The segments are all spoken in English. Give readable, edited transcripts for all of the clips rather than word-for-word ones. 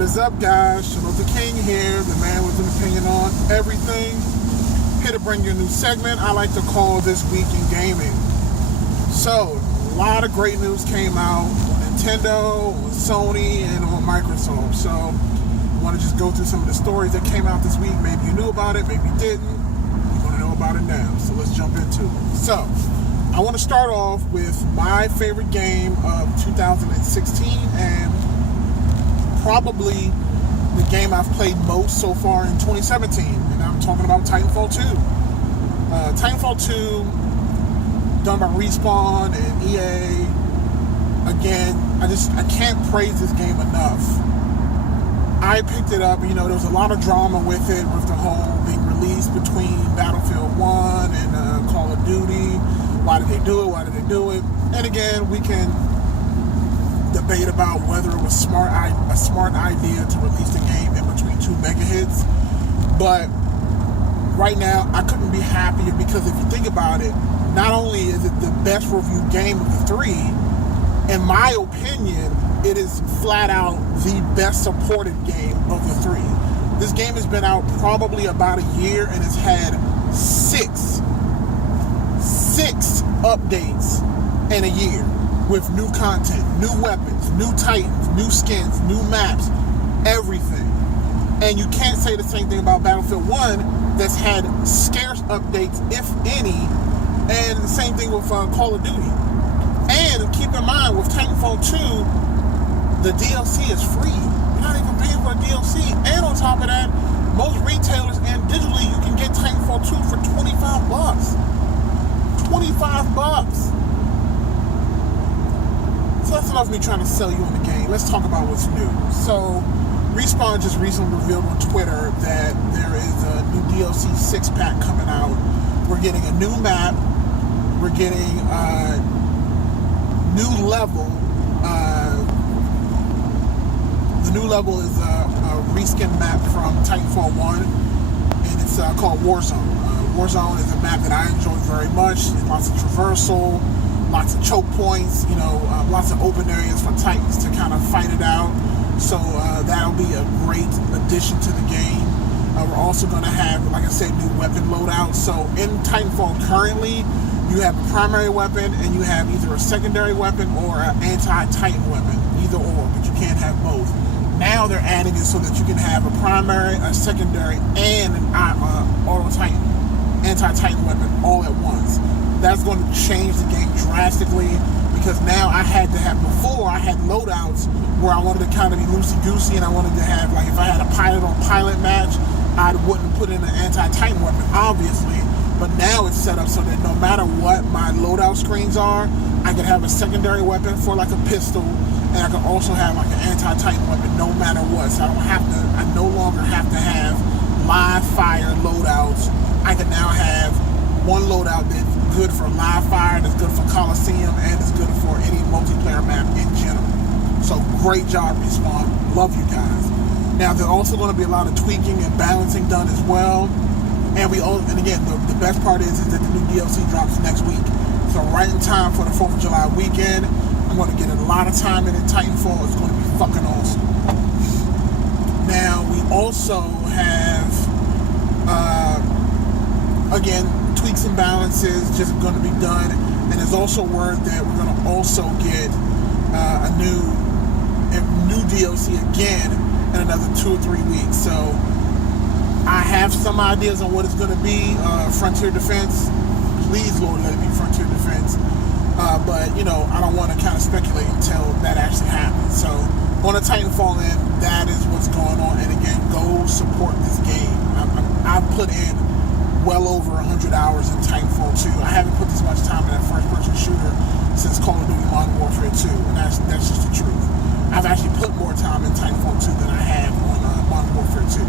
What is up, guys? Shalom the King here, the man with an opinion on everything. Here to bring you a new segment I like to call This Week in Gaming. So, a lot of great news came out on Nintendo, on Sony, and on Microsoft. So, I want to just go through some of the stories that came out this week. Maybe you knew about it, maybe you didn't. You're going to know about it now. So, let's jump into it. So, I want to start off with my favorite game of 2016 and probably the game I've played most so far in 2017, and I'm talking about TitanFall 2. TitanFall 2, done by Respawn and EA. Again, I can't praise this game enough. I picked it up, there was a lot of drama with it, with the whole being released between Battlefield 1 and Call of Duty. Why did they do it? And again, we can debate about whether it was a smart idea to release the game in between two mega hits. But right now, I couldn't be happier because if you think about it, not only is it the best reviewed game of the three, in my opinion, it is flat out the best supported game of the three. This game has been out probably about a year and has had six updates in a year, with new content, new weapons, new Titans, new skins, new maps, everything. And you can't say the same thing about Battlefield 1 that's had scarce updates, if any, and the same thing with Call of Duty. And keep in mind, with Titanfall 2, the DLC is free. You're not even paying for a DLC. And on top of that, most retailers and digitally, you can get Titanfall 2 for $25. $25. So that's enough of me trying to sell you on the game. Let's talk about what's new. So, Respawn just recently revealed on Twitter that there is a new DLC 6-pack coming out. We're getting a new map. We're getting a new level. The new level is a reskin map from Titanfall 1, and it's called Warzone. Warzone is a map that I enjoy very much. There's lots of traversal, lots of choke points, lots of open areas for Titans to kind of fight it out. So that'll be a great addition to the game. We're also going to have, like I said, new weapon loadouts. So in Titanfall currently, you have a primary weapon and you have either a secondary weapon or an anti-Titan weapon, either or, but you can't have both. Now they're adding it so that you can have a primary, a secondary, and an auto-Titan, anti-Titan weapon all at once. That's going to change the game drastically, because now I had loadouts where I wanted to kind of be loosey-goosey, and I wanted to have, like, if I had a pilot on pilot match, I wouldn't put in an anti-Titan weapon, obviously, but now it's set up so that no matter what my loadout screens are, I could have a secondary weapon for like a pistol, and I could also have like an anti-Titan weapon no matter what. So I no longer have to have live fire loadouts. I can now have one loadout that's good for live fire, that's good for Coliseum, and it's good for any multiplayer map in general. So great job, Respawn. Love you guys. Now there's also going to be a lot of tweaking and balancing done as well. And again, the best part is that the new DLC drops next week. So right in time for the 4th of July weekend, I'm going to get a lot of time in Titanfall. It's going to be fucking awesome. Now we also have again, tweaks and balances just going to be done, and there's also word that we're going to also get a new DLC again in another 2 or 3 weeks. So I have some ideas on what it's going to be. Frontier Defense, please Lord let it be Frontier Defense, but I don't want to kind of speculate until that actually happens. So on a Titanfall end, that is what's going on, and again, go support this game. I've put in well over 100 hours in Titanfall 2. I haven't put this much time in that first-person shooter since Call of Duty Modern Warfare 2, and that's just the truth. I've actually put more time in Titanfall 2 than I have on Modern Warfare 2.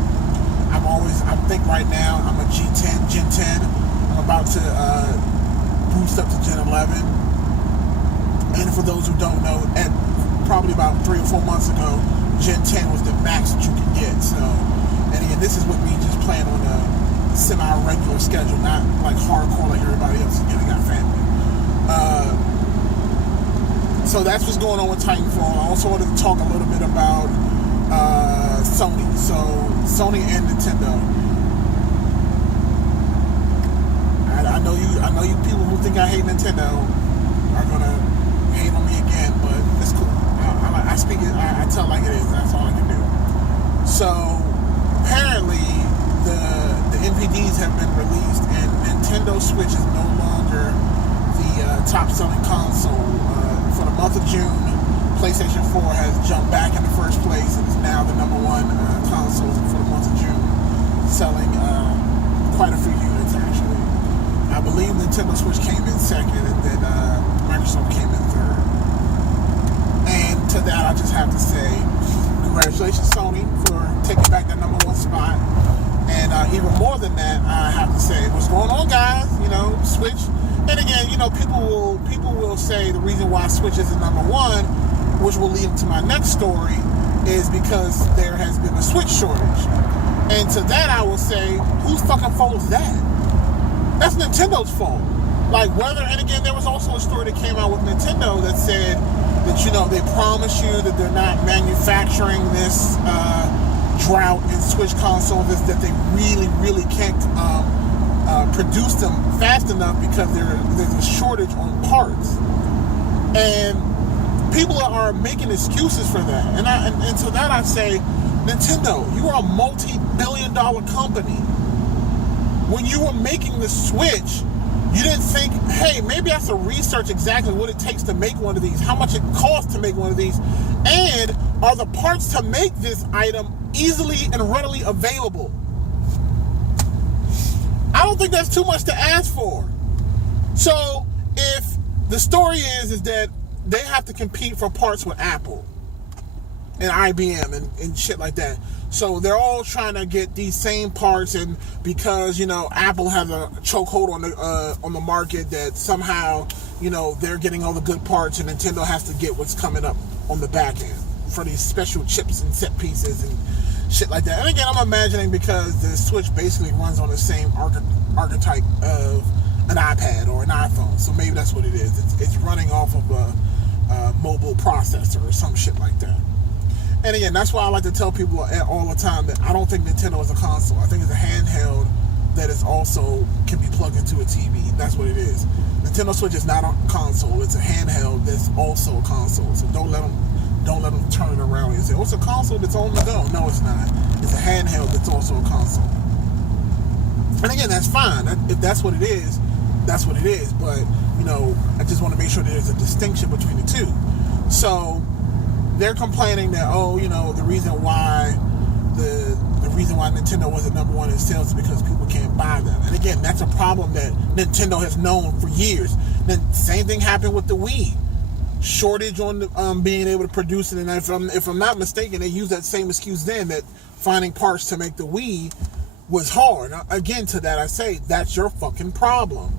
I think right now I'm a Gen 10. I'm about to boost up to Gen 11. And for those who don't know, at probably about 3 or 4 months ago, Gen 10 was the max that you could get. So, and again, this is with me just playing on a semi-regular schedule, not like hardcore like everybody else. Again, I got family. So that's what's going on with Titanfall. I also wanted to talk a little bit about Sony. So Sony and Nintendo. I know you people who think I hate Nintendo are gonna hate on me again, but it's cool. I speak it. I tell like it is. That's all I can do. So apparently the NPDs have been released, and Nintendo Switch is no longer the top-selling console. For the month of June, PlayStation 4 has jumped back in the first place and is now the number one console for the month of June, selling quite a few units actually. I believe Nintendo Switch came in second, and then Microsoft came in third. And to that, I just have to say, congratulations, Sony, for taking back that number one spot. And even more than that, I have to say, what's going on, guys? Switch. And again, people will say the reason why Switch is the number one, which will lead to my next story, is because there has been a Switch shortage. And to that, I will say, whose fucking fault is that? That's Nintendo's fault. And again, there was also a story that came out with Nintendo that said that, they promise you that they're not manufacturing this drought in Switch consoles, that they really, really can't produce them fast enough because there's a shortage on parts. And people are making excuses for that. And to that I say, Nintendo, you are a multi-billion-dollar company. When you were making the Switch, you didn't think, hey, maybe I have to research exactly what it takes to make one of these, how much it costs to make one of these, and are the parts to make this item easily and readily available? I don't think that's too much to ask for. So if the story is that they have to compete for parts with Apple and IBM and shit like that, so they're all trying to get these same parts, and because Apple has a chokehold on the market, that somehow they're getting all the good parts, and Nintendo has to get what's coming up on the back end for these special chips and set pieces and shit like that. And again, I'm imagining because the Switch basically runs on the same archetype of an iPad or an iPhone, so maybe that's what it is. It's running off of a mobile processor or some shit like that. And again, that's why I like to tell people all the time that I don't think Nintendo is a console. I think it's a handheld that is also can be plugged into a TV. That's what it is. Nintendo Switch is not a console. It's a handheld that's also a console. So don't let them turn it around and say, oh, it's a console that's on the go. No, it's not. It's a handheld that's also a console. And again, that's fine. If that's what it is, that's what it is. But, I just want to make sure there's a distinction between the two. So they're complaining that, the reason why Nintendo wasn't number one in sales is because people can't buy them. And again, that's a problem that Nintendo has known for years. Then same thing happened with the Wii. Shortage on being able to produce it, and if I'm not mistaken, they used that same excuse then, that finding parts to make the Wii was hard. Again, to that I say, that's your fucking problem.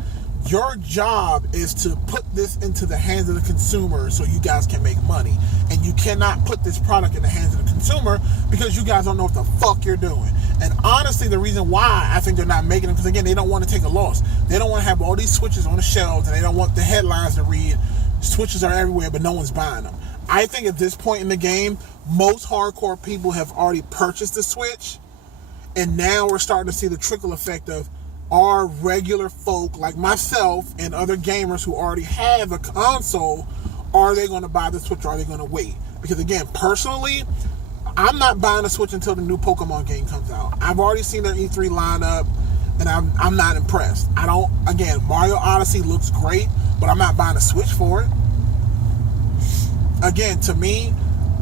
Your job is to put this into the hands of the consumer so you guys can make money. And you cannot put this product in the hands of the consumer because you guys don't know what the fuck you're doing. And honestly, the reason why I think they're not making them, because again, they don't want to take a loss. They don't want to have all these Switches on the shelves, and they don't want the headlines to read, Switches are everywhere, but no one's buying them. I think at this point in the game, most hardcore people have already purchased the Switch, and now we're starting to see the trickle effect of our regular folk like myself and other gamers who already have a console. Are they going to buy the Switch, or are they going to wait? Because again, personally, I'm not buying a Switch until the new Pokemon game comes out. I've already seen their E3 lineup, and I'm not impressed. Mario Odyssey looks great, but I'm not buying a Switch for it. Again, to me,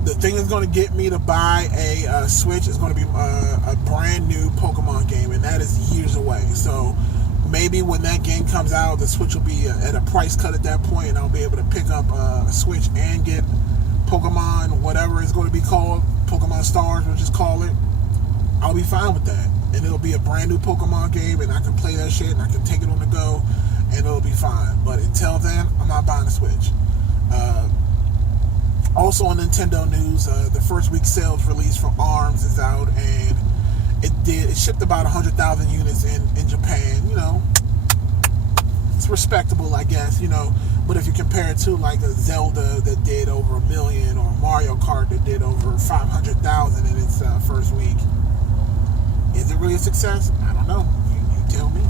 the thing that's going to get me to buy a Switch is going to be a brand new Pokemon game, and that is years away. So maybe when that game comes out, the Switch will be at a price cut at that point, and I'll be able to pick up a Switch and get Pokemon, whatever it's going to be called, Pokemon Stars, we'll just call it. I'll be fine with that. And it'll be a brand new Pokemon game, and I can play that shit, and I can take it on the go, and it'll be fine. But until then, I'm not buying a Switch. Also on Nintendo news, the first week sales release for ARMS is out, and it shipped about 100,000 units in Japan. it's respectable, I guess, you know. But if you compare it to like a Zelda that did over 1 million, or Mario Kart that did over 500,000 in its first week, is it really a success? I don't know. You tell me.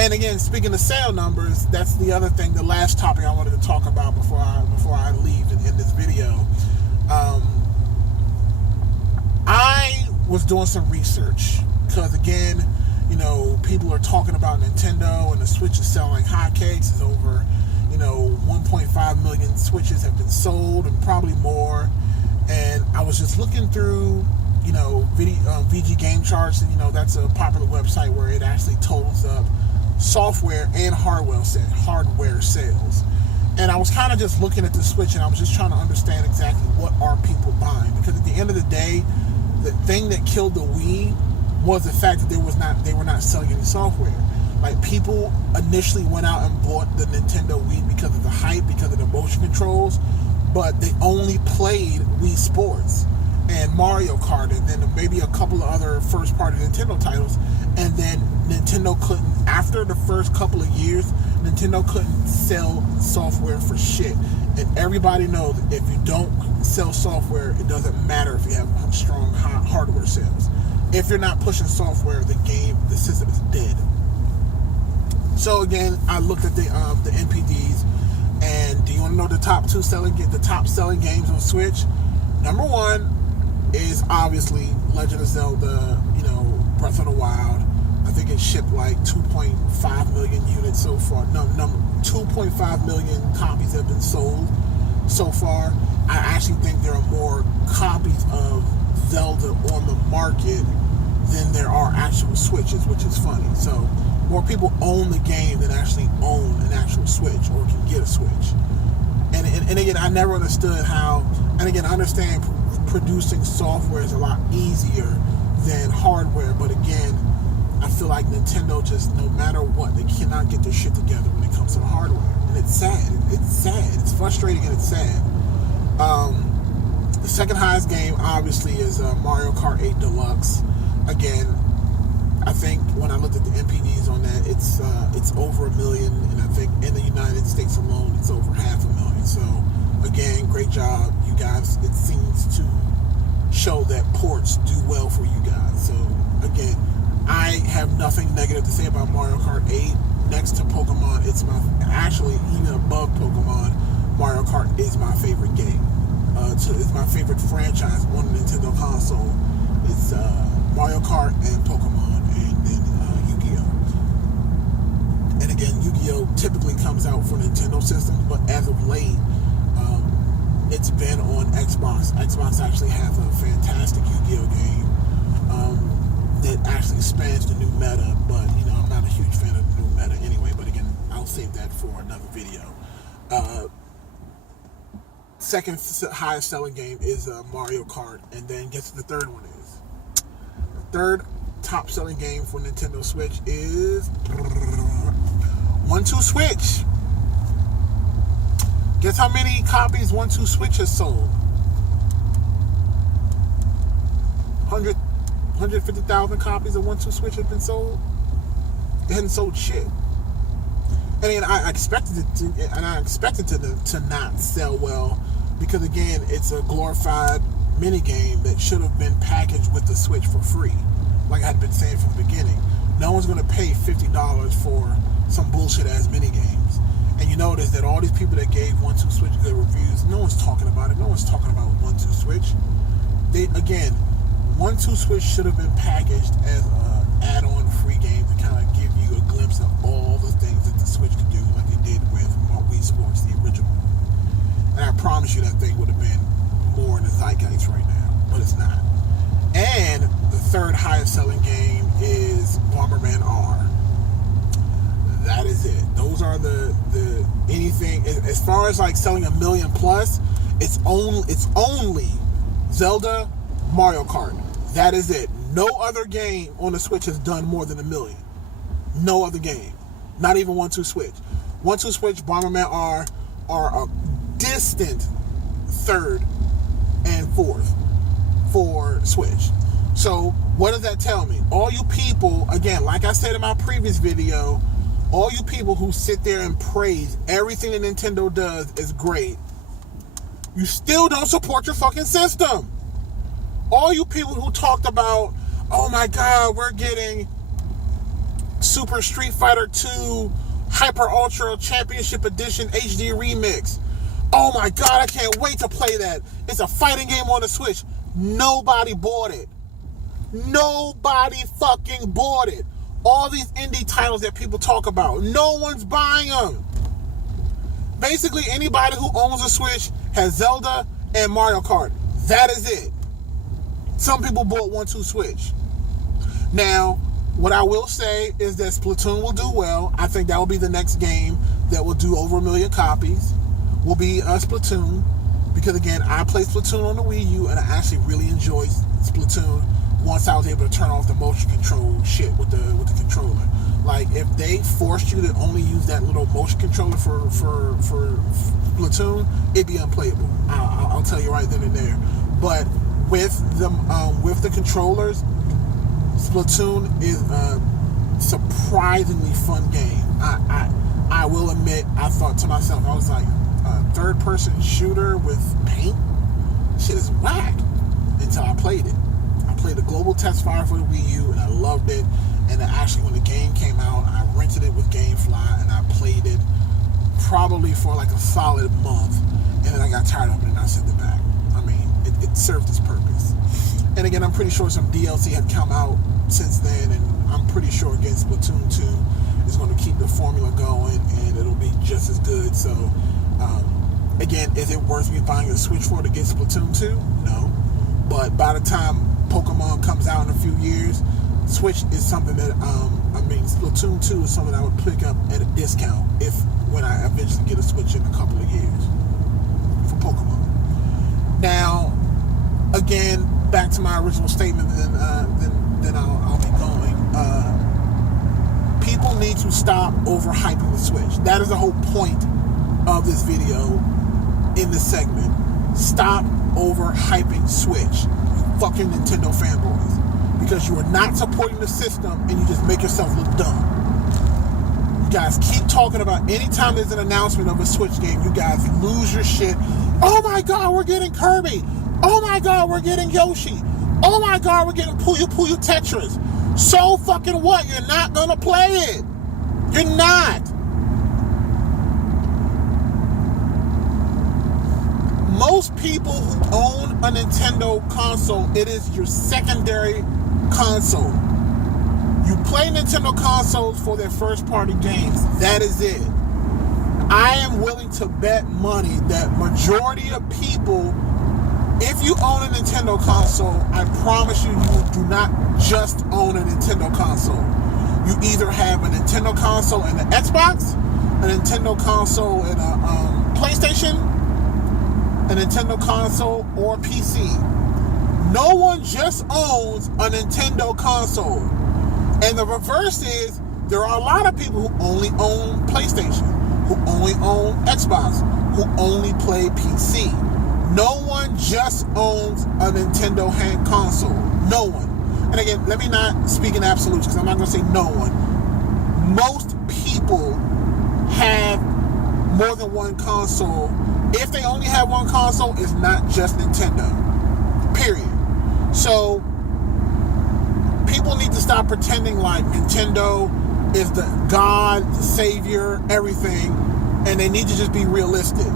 And again, speaking of sale numbers, that's the other thing, the last topic I wanted to talk about before I leave and end this video. I was doing some research because, again, you know, people are talking about Nintendo and the Switch is selling hotcakes. It's over, you know, 1.5 million Switches have been sold and probably more. And I was just looking through, you know, VG Game Charts, and, you know, that's a popular website where it actually totals up software and hardware sales. And I was kind of just looking at the Switch, and I was just trying to understand exactly what are people buying, because at the end of the day, the thing that killed the Wii was the fact that they were not selling any software. Like, people initially went out and bought the Nintendo Wii because of the hype, because of the motion controls, but they only played Wii Sports and Mario Kart, and then maybe a couple of other first-party Nintendo titles. And then Nintendo couldn't, after the first couple of years, Nintendo couldn't sell software for shit. And everybody knows if you don't sell software, it doesn't matter if you have strong hardware sales. If you're not pushing software, the system is dead. So again, I looked at the NPDs, and do you want to know the top selling games on Switch? Number one is obviously Legend of Zelda, you know, Breath of the Wild. I think it shipped like 2.5 million units so far. 2.5 million copies have been sold so far. I actually think there are more copies of Zelda on the market than there are actual Switches, which is funny. So more people own the game than actually own an actual Switch or can get a Switch. And again, I never understood how, and again, I understand producing software is a lot easier than hardware, but again, I feel like Nintendo just, no matter what, they cannot get their shit together when it comes to the hardware. And it's sad. It's frustrating and it's sad. The second highest game, obviously, is Mario Kart 8 Deluxe. Again, I think when I looked at the NPDs on that, it's over 1 million, and I think in the United States alone, it's over 500,000. So, again, great job, you guys. It seems to show that ports do well for you guys. So, again, I have nothing negative to say about Mario Kart 8. Next to Pokemon, actually, even above Pokemon, Mario Kart is my favorite game. It's my favorite franchise on the Nintendo console. It's Mario Kart and Pokemon, and then Yu-Gi-Oh! And again, Yu-Gi-Oh! Typically comes out for Nintendo systems, but as of late, it's been on Xbox. Xbox actually has a fantastic Yu-Gi-Oh! Game that actually spans the new meta, but, you know, I'm not a huge fan of the new meta anyway, but again, I'll save that for another video. Second highest selling game is Mario Kart, and then guess what the third one is? The third top selling game for Nintendo Switch is 1-2 Switch. Guess how many copies 1-2 Switch has sold? 150,000 copies of 1-2 Switch have been sold. It hasn't sold shit. I mean, I expected it to not sell well, because again, it's a glorified mini game that should have been packaged with the Switch for free. Like I had been saying from the beginning, no one's going to pay $50 for some bullshit ass mini games. And you notice that all these people that gave 1-2 Switch good reviews, no one's talking about it. No one's talking about 1-2 Switch. 1-2 Switch should have been packaged as an add-on free game to kind of give you a glimpse of all the things that the Switch could do, like it did with Wii Sports, the original. And I promise you that thing would have been more in the zeitgeist right now, but it's not. And the third highest selling game is Bomberman R. That is it. Those are the anything as far as like selling 1 million plus. It's only Zelda, Mario Kart. That is it. No other game on the Switch has done more than 1 million. No other game. Not even 1-2 Switch. 1-2 Switch, Bomberman R are a distant third and fourth for Switch. So what does that tell me? All you people, again, like I said in my previous video, all you people who sit there and praise everything that Nintendo does is great, you still don't support your fucking system. All you people who talked about, oh my God, we're getting Super Street Fighter 2 Hyper Ultra Championship Edition HD Remix. Oh my God, I can't wait to play that. It's a fighting game on the Switch. Nobody bought it. Nobody fucking bought it. All these indie titles that people talk about, no one's buying them. Basically, anybody who owns a Switch has Zelda and Mario Kart. That is it. Some people bought 1-2 Switch. Now, what I will say is that Splatoon will do well. I think that will be the next game that will do over 1 million copies. Will be Splatoon. Because again, I played Splatoon on the Wii U and I actually really enjoyed Splatoon once I was able to turn off the motion control shit with the controller. Like, if they forced you to only use that little motion controller for Splatoon, it'd be unplayable. I'll tell you right then and there. But with the controllers, Splatoon is a surprisingly fun game. I will admit, I thought to myself, I was like, a third-person shooter with paint? Shit is whack. Until I played it. I played the global test fire for the Wii U, and I loved it. And actually, when the game came out, I rented it with GameFly, and I played it probably for like a solid month. And then I got tired of it, and I sent it back. I mean, it served its purpose. And again, I'm pretty sure some DLC had come out since then, and I'm pretty sure, again, Splatoon 2 is going to keep the formula going, and it'll be just as good. So, again, is it worth me buying a Switch for to get Splatoon 2? No. But by the time Pokemon comes out in a few years, Switch is something that, Splatoon 2 is something I would pick up at a discount when I eventually get a Switch in a couple of years for Pokemon. Now, again, back to my original statement, then I'll be going. People need to stop overhyping the Switch. That is the whole point of this video in this segment. Stop overhyping Switch, you fucking Nintendo fanboys, because you are not supporting the system and you just make yourself look dumb. You guys keep talking about anytime there's an announcement of a Switch game, you guys lose your shit. Oh my God, we're getting Kirby. Oh my God, we're getting Yoshi. Oh my God, we're getting Puyo Puyo Tetris. So fucking what? You're not gonna play it. You're not. Most people who own a Nintendo console, it is your secondary console. You play Nintendo consoles for their first party games. That is it. I am willing to bet money that majority of people, if you own a Nintendo console, I promise you, you do not just own a Nintendo console. You either have a Nintendo console and an Xbox, a Nintendo console and a PlayStation, a Nintendo console, or PC. No one just owns a Nintendo console. And the reverse is, there are a lot of people who only own PlayStation, who only own Xbox, who only play PC. No one just owns a Nintendo hand console. No one. And again, let me not speak in absolutes, because I'm not going to say no one. Most people have more than one console. If they only have one console, it's not just Nintendo. Period. So, people need to stop pretending like Nintendo is the God, the Savior, everything, and they need to just be realistic.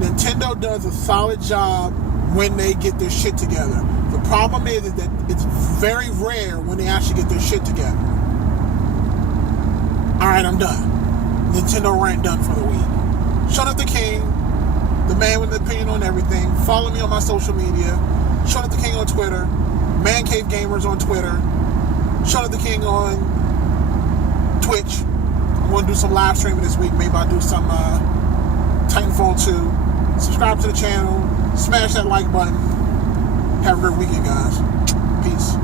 Nintendo does a solid job when they get their shit together. The problem is that it's very rare when they actually get their shit together. Alright, I'm done. Nintendo rant done for the week. Shut up the King, the man with an opinion on everything. Follow me on my social media. Shut up the King on Twitter. Man Cave Gamers on Twitter. Shut up the King on Twitch. I'm going to do some live streaming this week. Maybe I'll do some TitanFall 2. Subscribe to the channel. Smash that like button. Have a great weekend, guys. Peace.